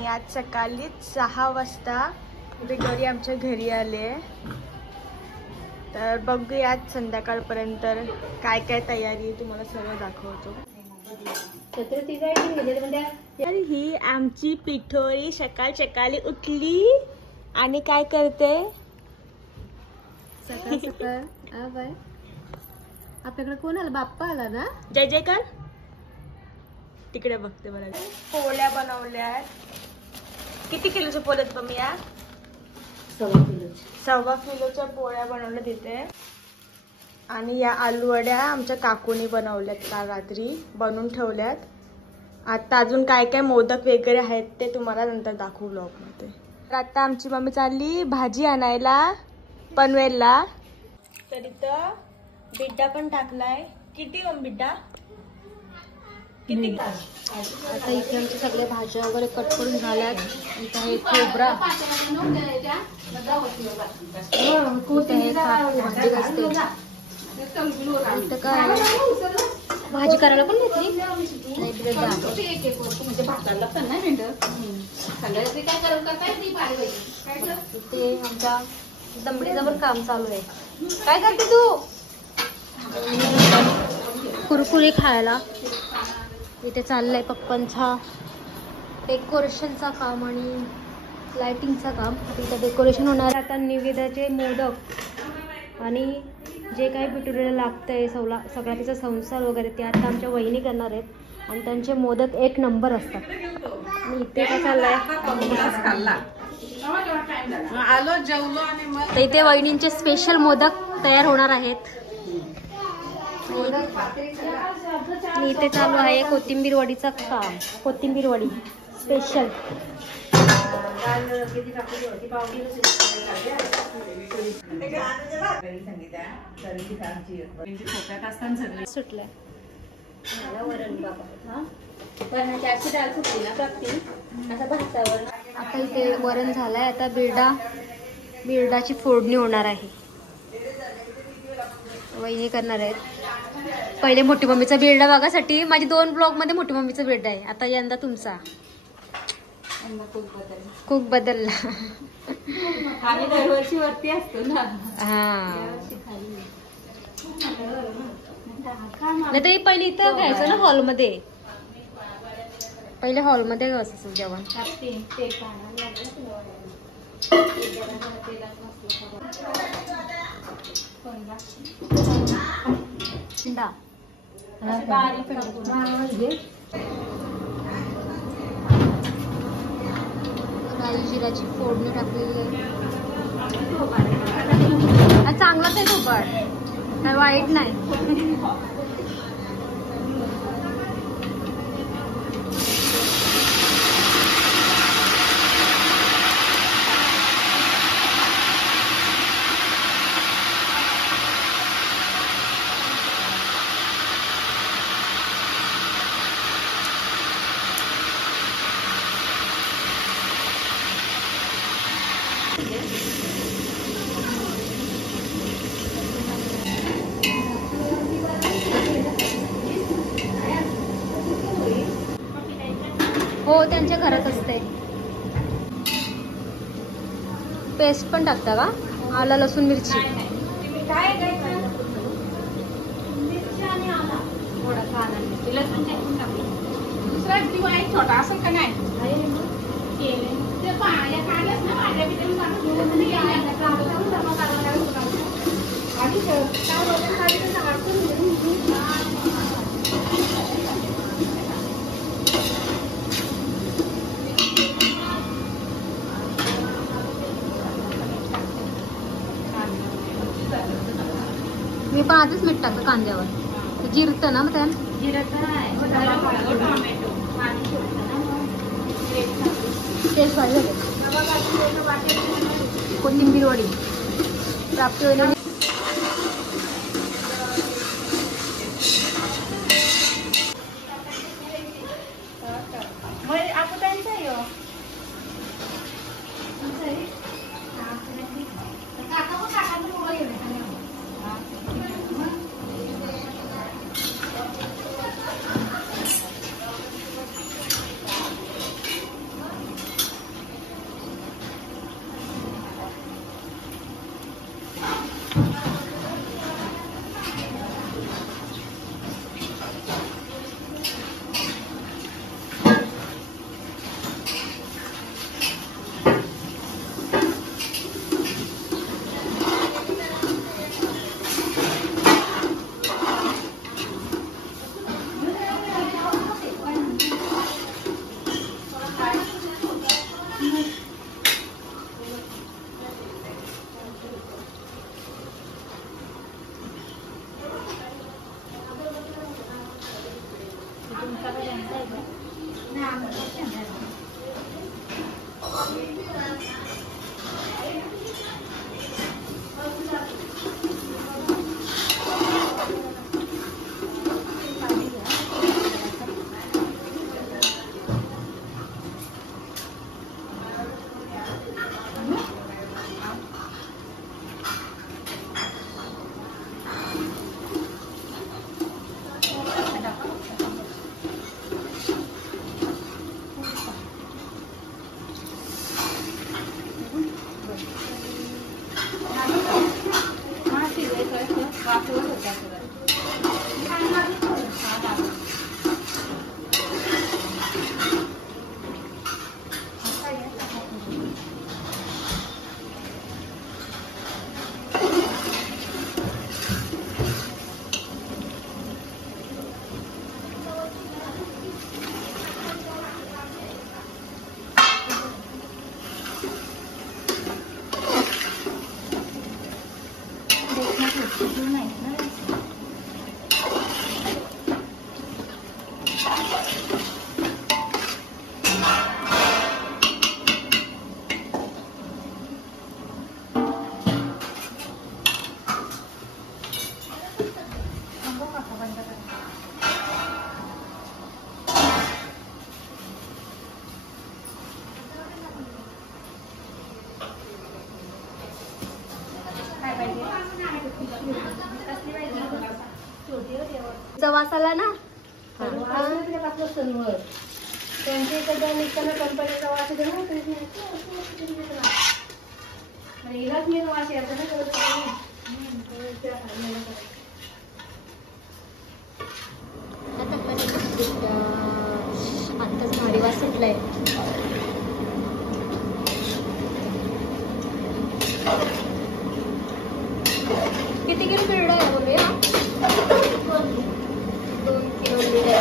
आणि आज सकाळी 6 वाजता बिटोरी आमच्या घरी आले. तर बघूया आज संध्याकाळपर्यंत काय काय तयारी आहे, तुम्हाला सर्व दाखवतो. तर ही आमची पिठोरी सकाळी उठली आणि काय करते. सकाळ आपल्याकडे कोण आला? बाप्पा आला ना. जय जयकार. तिकडे बघते बरं. पोळ्या बनवल्या. किती किलोच्या पोळ्यात मम्मी? 1.25 किलोच्या पोळ्या बनवल्या तिथे. आणि या आलू वड्या आमच्या काकूनी बनवल्यात, काल रात्री बनवून ठेवल्यात. आता अजून काय काय मोदक वगैरे आहेत ते तुम्हाला नंतर दाखवू ब्लॉगमध्ये. तर आता आमची मम्मी चालली भाजी आणायला पनवेलला. तर इथं बिड्डा पण टाकलाय. किती बिड्डा? किती? आता इथे आमच्या सगळ्या भाज्या वगैरे कट करून झाल्यात. इथं आहे खोबरा, इथं काय भाजी करायला पण घेतली. इथे आमच्या दमडीचं पण काम चालू आहे. काय करते तू? कुरकुरे खायला. इथे चाललंय पप्पांचा डेकोरेशनचा काम आणि लाइटिंगचा काम. इथं डेकोरेशन होणार. आता निवेदाचे मोदक आणि जे काही बिटुरीला लागतंय सगळा तिचा संसार वगैरे ते आता आमच्या वहिनी करणार आहेत आणि त्यांचे मोदक 1 नंबर असतात. आणि इथे काय चाललंय, तर इथे वहिनींचे स्पेशल मोदक तयार होणार आहेत. इथे चालू आहे कोथिंबीर वडीचा काम. कोथिंबीर वडी स्पेशल. सुटलंय. आता इथे वरण झालंय. आता बिरडाची फोडणी होणार आहे. वहिनी करणार आहेत. पहिले मोठी मम्मीचा बिरडा बघासाठी माझी 2 ब्लॉग मध्ये मोठी मम्मीचा बिरडा आहे. आता यंदा तुमचा कुक बदलला. दरवर्षी वरती असतो ना. नाही तरी पहिले इथं घ्यायचं ना हॉलमध्ये. पहिले हॉलमध्ये असायचं जेवण. राई जिराची फोडणी टाकलेली आहे. चांगलाच आहे भोपाळ, काय वाईट नाही. हो त्यांच्या घरात असते. पेस्ट पण टाकता का? आला लसूण मिरची. छोटा असेल का नाही? मी पण आधीच मीठ टाकतं कांद्यावर. जिरतं ना मग त्या तेच पाहिजे. कोथिंबीर वडी प्राप्त होईल. वासाला ना त्यांच्या इकडे निघताना कंपनीचा वास येतो ना, हिलाच मी वास यायचा ना. आत्ताच भारी वास सुटलाय. किती किलो पिरडा आहे बोलूया? 2 किलो पिरडा.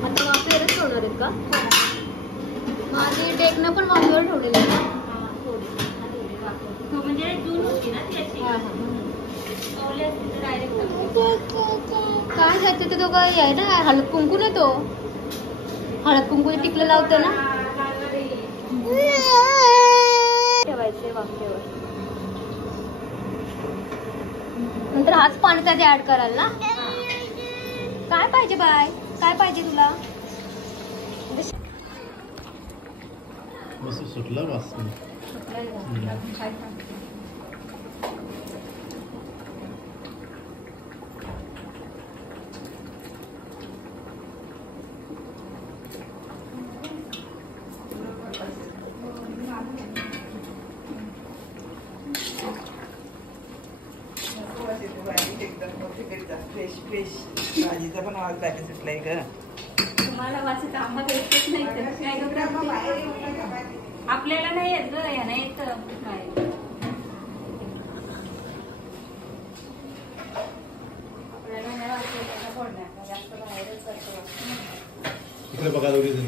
आता वाफेवरच ठेवणार आहेत का? माझी डेकनं पण वाफेवर ठेवलेली आहे का? म्हणजे जून होती ना त्याची. काय जाते तो काय आहे ना, हळद कुंकू ना, तो हळद कुंकू टिकलं लावते ना, ठेवायचे वाफेवर. नंतर हाच पाणी त्यात ऍड कराल ना. काय पाहिजे बाय, काय पाहिजे तुला? सुटला वास. भाजीचा पण आवाज बाकी सुटलाय ग. तुम्हाला वाचत आम्हाला येतच नाही तर काय आपल्याला नाही येत ग, या नाही येत काय. आपल्याला नाही वाचत फोडण्याचा, जास्त बाहेरच करतो. इकडे बघा दोघी जण.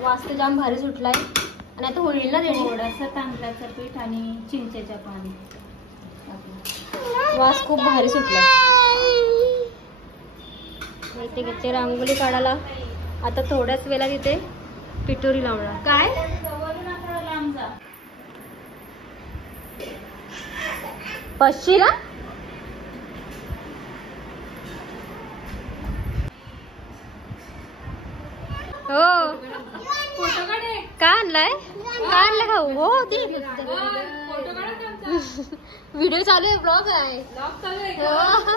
वास तर जाम भारी सुटलाय आणि आता होईल ना देणी. थोडंसं तांदळाचं पीठ आणि चिंचेच्या पाणी. वास खूप भारी सुटलाय. इथे घेते रांगोळी काढायला. आता थोड्याच वेळा तिथे पिठोरी लावणार. काय लांब जा. पश्चिला हो फोटो काढे. का आणलाय? का आणलं खाऊ? हो दे. फोटो काढा आमचा. व्हिडिओ चालू आहे, ब्लॉग आहे. ब्लॉग चालू आहे हो. का?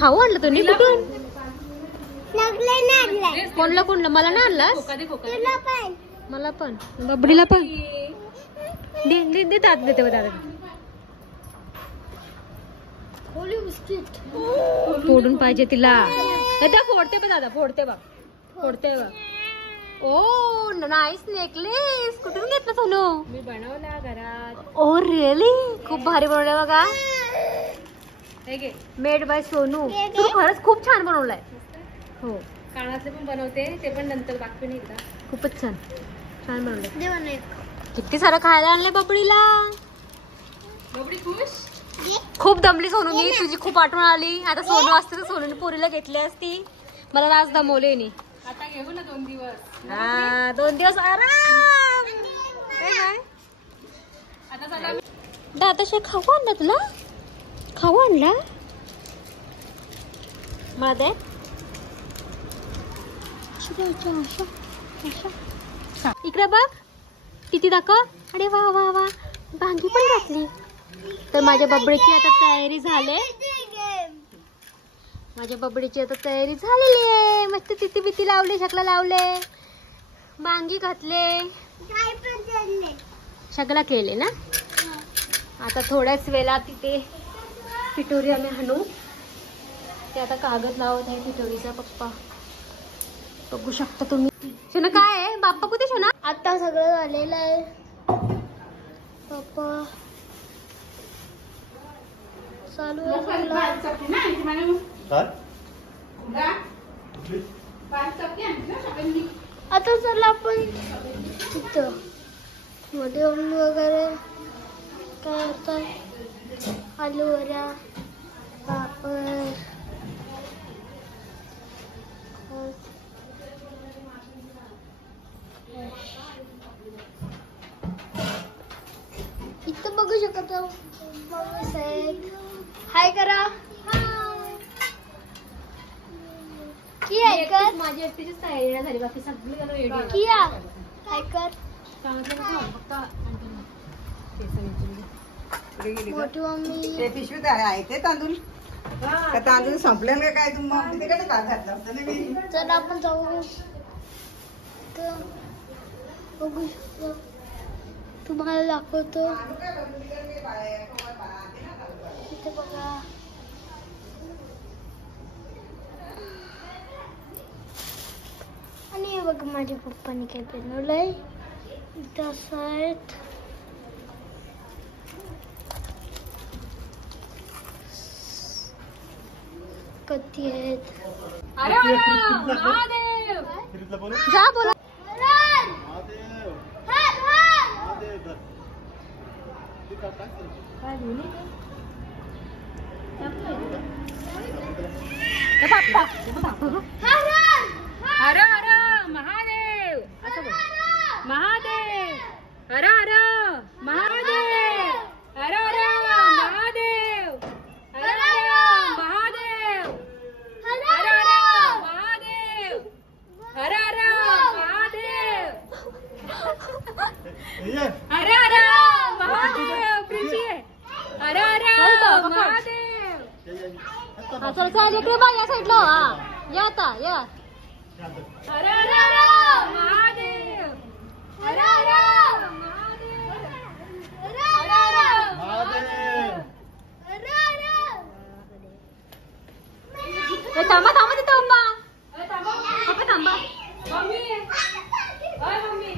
खाऊ आणलं तुम्ही कुठून? कोणला कोणला? मला ना आणलास? खोका दे, खोका दे. मला पण बबडीला पण दे दे दे दादा देते दादा. फोडून पाहिजे तिला. दादा फोडते बघ, दादा फोडते बघ, फोडते बघ. ओ नाईस नेकलेस. कुठून घेतला सोनू? मी बनवला घरात. Oh really? खूप भारी बनवलंय बघा. हे घे. Made by Sonu. तू खरंच खूप छान बनवलाय. हो कानातले पण बनवते, ते पण नंतर दाखवेन एकदा. खूपच छान छान बनवलंय. किती सारं खायला आणलंय बबडीला. बबडी खुश. खूप दमली सोनू मी. तुझी खूप आठवण आली. आता सोनू असते तर सोनूने पोरीला घेतली असती. मला आज दमवले नी. आता घेऊ ना 2 दिवस. हा 2 दिवस आराम. काय आता चला. दादाशे खाऊ आणला तुला? खाऊ आणला मला दे. इकडे बघ किती दाखव. अरे वा वा वा. भांगी पण घातली. तर माझ्या बबडीची आता तयारी झाली. माझ्या बबडीची आता तयारी झालेली आहे. मस्त तिथे बिती लावले, शकला लावले, बांगी घातले, सगळं केले ना. आता थोड्याच वेळा तिथे पिठोरी आम्ही हाणू. ते आता कागद लावत आहे पिठोरीचा पप्पा. बघू शकता तुम्ही. शना काय आहे बाप्पा कुठे शना? आता सगळं झालेलं आहे पप्पा. चालू आहे सगळं. आता चला आपण तिथं मध्ये वगैरे काय होतं. आलू वड्या, पापड, इथं बघू शकतो मम्मी साहेब. हाय करा. किया कर. माझी एकटीचीच तयारी झाली, बाकी सगळी जण रेडी आहे. किया हाय कर. मोठी मम्मी ते पिशवीत आहे ते तांदूळ. का तांदूळ संपले का काय? तुम्ही तिकडे का घातलं असतं ना मी. चला आपण जाऊ. बघू शकतो तुम्हाला दाखवतो. इथे बघा. आणि बघ माझ्या पप्पानी काय बनवलंय. इथं असं आहेत. कत्ती आहेत. अरे महादेव. जा बोला. हर हर महादेव. महादेव. हर हर महादेव. हर हर महादेव. हर हर महादेव. हर हर महादेव. हर हर महादेव. हर हर महादेव. प्रिन्सी हर हर महादेव. चल चल इकडे बघ या साईडला. हा या आता या. हर हर महादेव. हर हर महादेव. हर हर थांबा थांबा तिथं पप्पा. पप्पा थांबा. मम्मी. ओय मम्मी.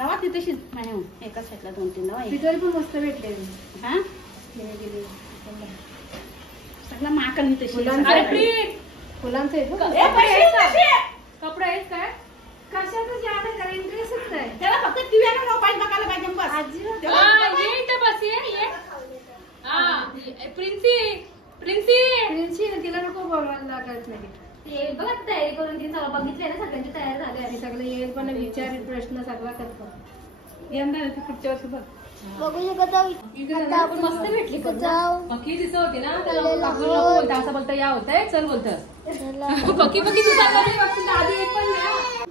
लावा तिथे नाही एका साईडला 2-3 लावा. पिठोरी पण मस्त भेटले. हा सगळं माकल तशी. फुलांचं आहे बघ. कपडा आहेस काय कशाचं जाणं करा इंटरेस्टच नाही. त्याला फक्त टीव्हीला मोबाईल बघायला पाहिजे बस. प्रिन्सी तिला नको बोलवायला लागत नाही. बघा तयारी करून ती सगळं बघितलंय ना सगळ्यांची तयारी झाली आणि सगळं येईल पण विचार प्रश्न सगळा करतो. यंदा पुढच्या वर्षी बघ. बघू शकत आता आपण मस्त भेटली पक्की दिसत होती ना त्याला बोलता असं बोलता या होतंय चल बोलत पक्की दिसत आधी एक पण नाही.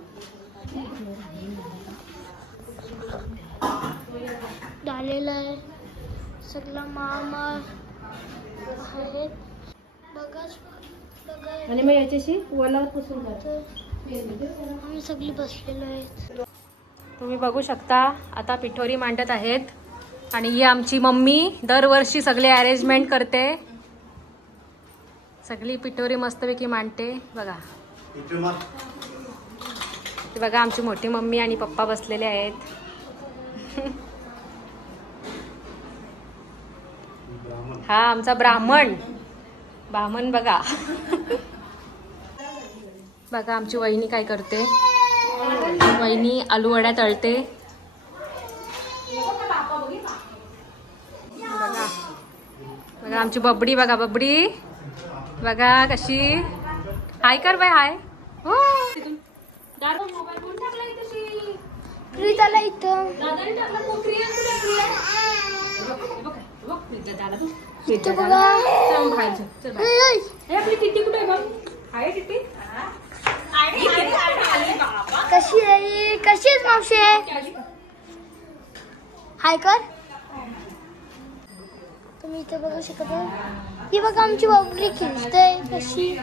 झालेलं आहे सगळं मामा आहेत बघा. आणि मग याच्याशी वलावर पुसून आम्ही सगळी बसलेलो आहेत. तुम्ही बघू शकता आता पिठोरी मांडत आहेत आणि ही आमची मम्मी दरवर्षी सगळे अरेंजमेंट करते. सगळी पिठोरी मस्तपैकी मांडते. बघा बघा आमची मोठी मम्मी आणि पप्पा बसलेले आहेत. हा आमचा ब्राह्मण बघा. बघा आमची वहिनी काय करते. वहिनी आलू वड्या तळते. बघा आमची बबडी बघा बघा कशी. हाय कर बाय हाय. प्रीताला इथं इथं बघा. आपली टिट्टी कुठे बघ. आहे टिट्टी कशी आहे कशीच मावशी हाय कर. तुम्ही इथे बघू शकता ही बघा आमची बबली खेळते कशी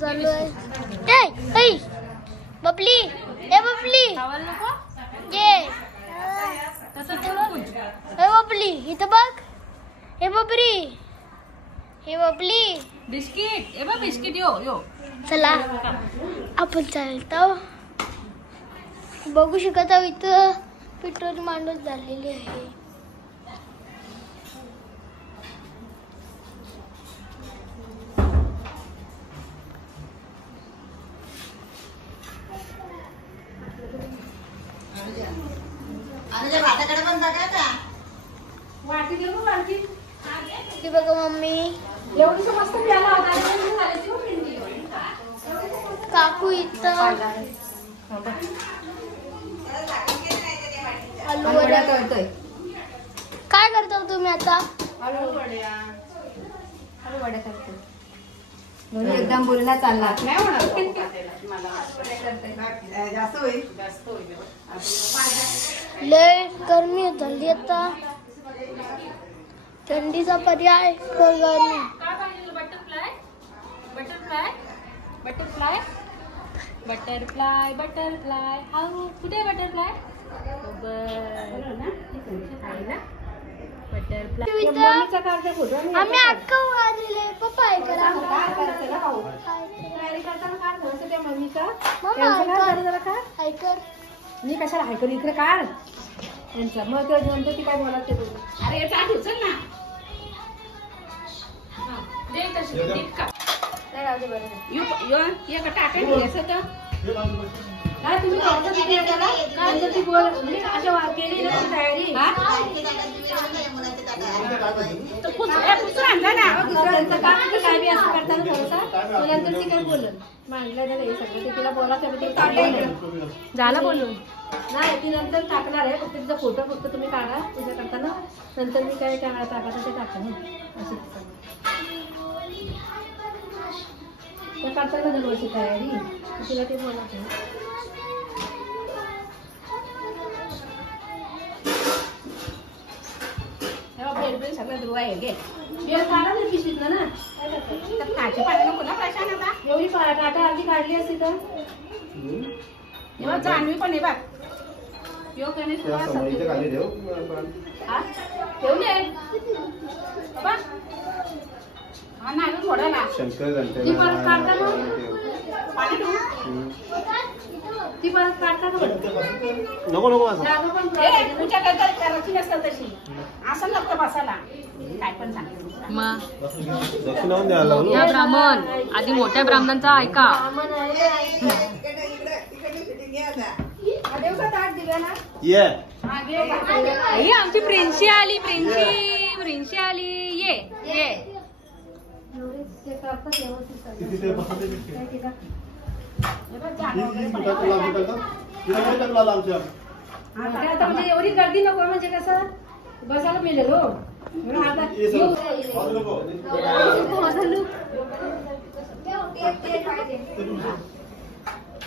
चालू आहे. बबली ए बबली ये बबली इथं बघ. हे बबली बिस्किट यो चला आपण चालतो. बघू शकत आहोत इथं पिठोरी मांडून झालेली आहे. ही बघा मम्मी एवढी मस्त प्याला होता काकू इथं आलू वड्या करतोय. काय करता तुम्ही आता. आलू वड्या करतोय म्हणून एकदम बोलला चालला नाही होणार. जास्त होईल. लय गरमी झाली आता. थंडीचा पर्याय तर गरमी. बटरफ्लाय हाऊ कुठे बटरफ्लाय आम्ही अक्का आलेले पप्पा आहे करा. ऐकर मी कशाला हायकर इकडे काढ यांचा मग नंतर ती काय बोलायचं बोल. अरे याचा उचल ना दे तशी नीट का यो टाका घ्यायचं का काय तुम्ही काय ती बोल म्हणजे अशा केली ना तयारी काय बी असं करताना थोडंसं नंतर ती काय बोललं मांडलं नाही हे सगळं तिला बोलायचं झालं बोलून नाही ती नंतर टाकणार आहे फक्त तिचा फोटो फक्त तुम्ही काढा तुझ्या करताना नंतर मी काय कॅमेरा टाकायचं ते टाका ना अशी त्या करताना दरवर्षी तयारी तिला ते बोलायचं. बेल सगळं ध्रुवा आहे घे बेल काढा ना पिशीतलं ना खायचे पाहिजे नको ना पैसा ना एवढी टाटा अर्धी काढली असती तर जाणवी पण आहे बघ यो गणेश ठेवले हा ना थोडा ना काढता पाणी ठेवू ती परत काढता का बरं? नको नको असं. जागा पण पूजा करायची नसतं तशी असं नको बसायला काय पण सांग मग दक्षिणा पण द्यायला लागलो. या ब्राह्मण आधी मोठ्या ब्राह्मणांचा ऐका. ये आई आमची प्रिन्सी आली. प्रिन्सी आली. ये किती ते बसते आमच्या आता म्हणजे एवढी गर्दी नको म्हणजे कसं बसायला मिळेल हो.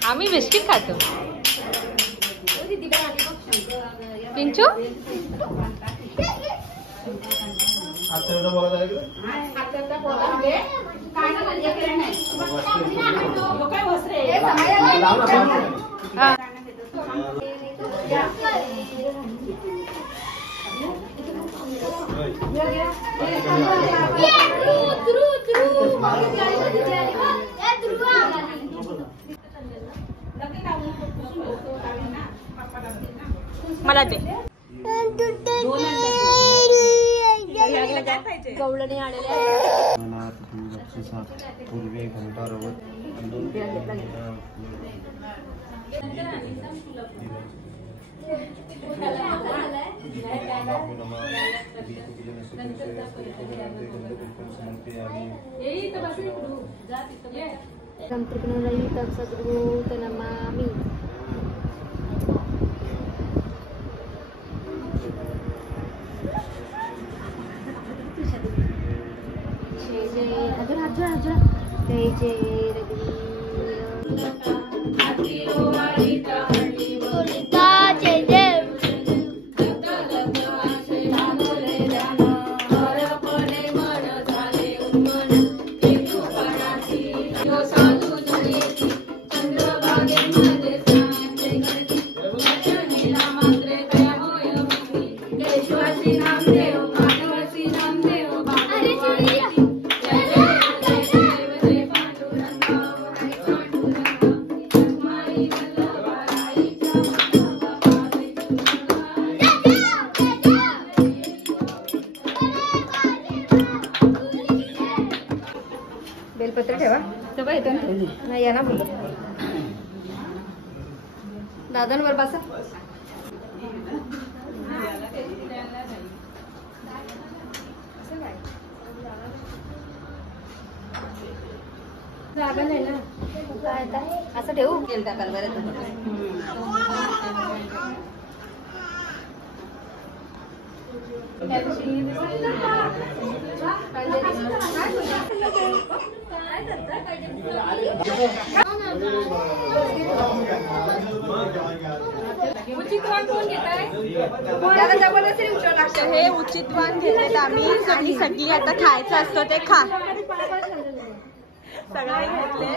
आम्ही बिस्किट खातो. पिंचू आता बोला जायचं मला दे. गवळणी आलेले पूर्वी घंटा रवत सद्गुरु नमामि. जय हजरा जय जय बेलपत्र ठेवा तेव्हा येतो ना या ना बोल दादांवर बसा. जागा नाही ना असं ठेवू केल टाकाल बरं. हे उचित वाण घेतलेत आम्ही आणि सगळी आता खायचं असतं ते खा. सगळे घेतले.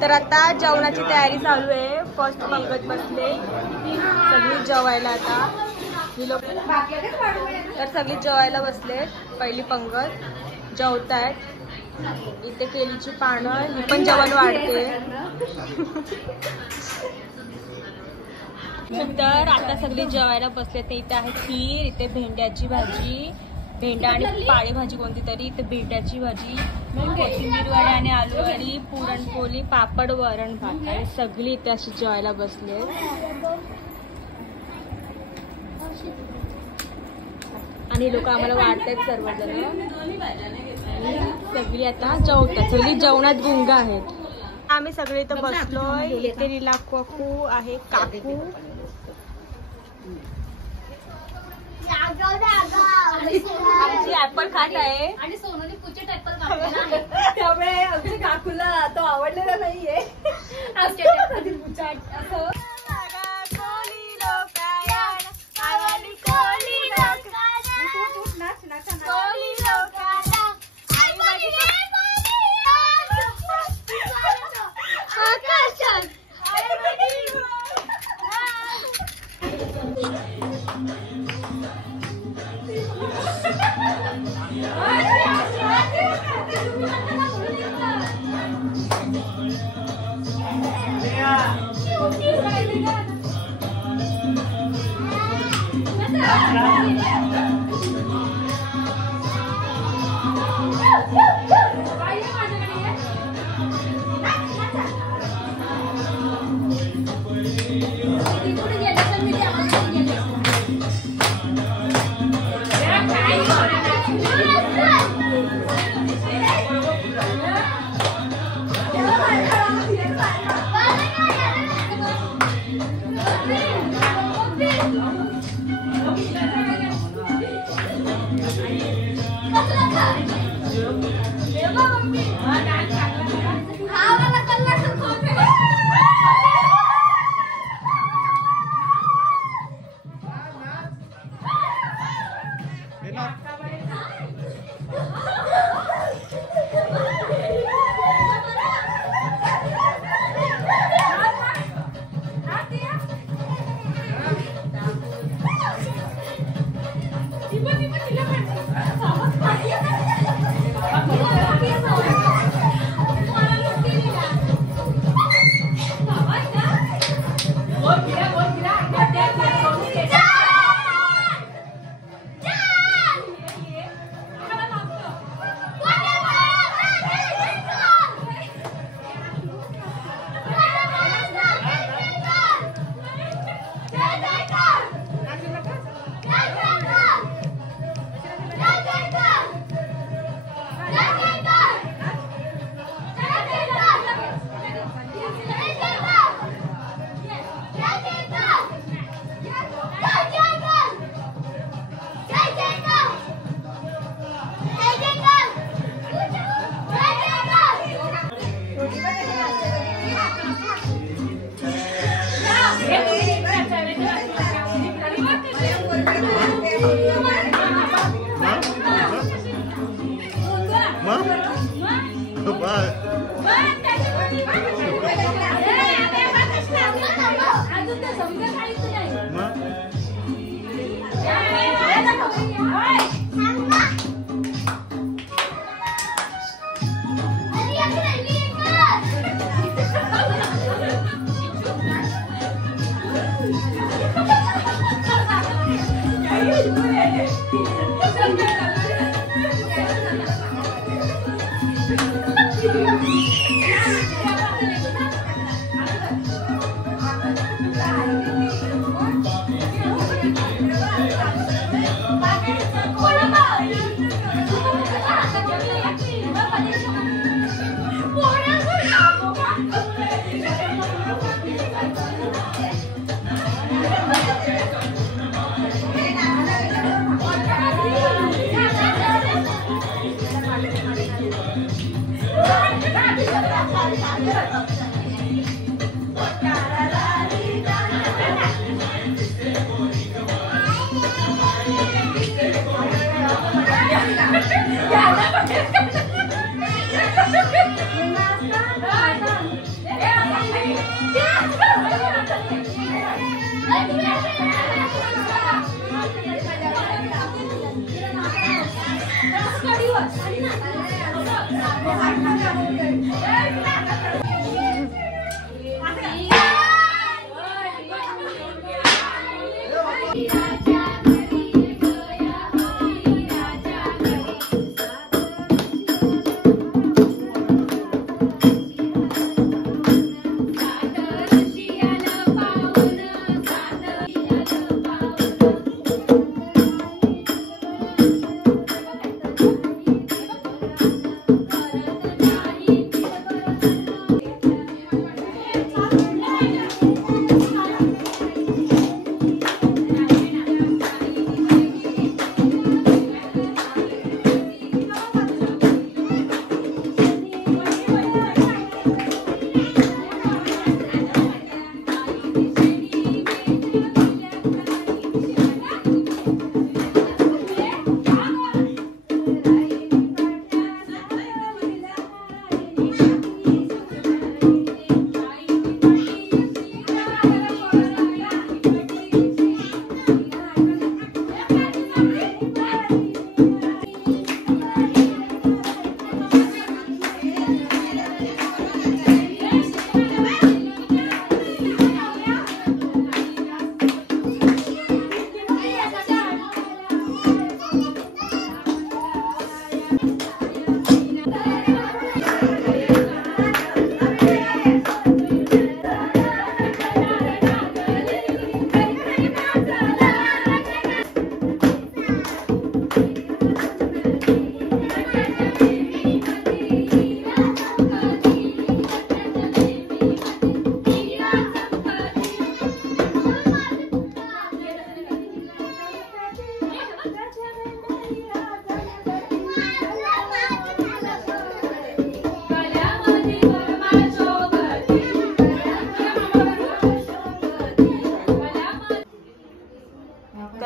तर आता जेवणाची तयारी चालू आहे. फर्स्ट पंगत बसले सगळी जेवायला. आता ही लोक तर सगळी जेवायला बसले. पहिली पंगत जेवतायत. इथे केलीची पानं ही पण जेवण वाढते. तर आता सगळी जेवायला बसले. ते इथे आहे खीर, इथे भेंड्याची भाजी, भेंडा आणि पाळेभाजी कोणती तरी, इथे भेंड्याची भाजी, कोथिंबीर वडे आणि आलू वडी, पुरणपोळी, पापड, वरण भात आहे. सगळी इथे अशी जेवायला बसले. आणि लोक आम्हाला वाढतायत सर्वजण. सगळी आता जेवतात. सगळी जेवणात गुंग आहेत. आम्ही सगळे इथं बसलोय. इथे लीला काकू आहे. काकू आमची ऍपल खात आहे आणि सोनूने पुचे टेपल कापले. त्यामुळे आमच्या काकूला तो आवडलेला नाहीये. Thank you.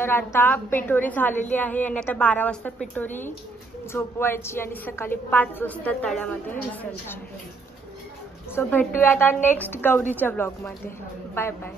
तर आता पिठोरी झालेली आहे आणि आता 12 वाजता पिठोरी झोपवायची आणि सकाळी 5 वाजता तळ्यामध्ये विसरायची. सो भेटूया आता नेक्स्ट गौरीच्या ब्लॉगमध्ये. Bye bye.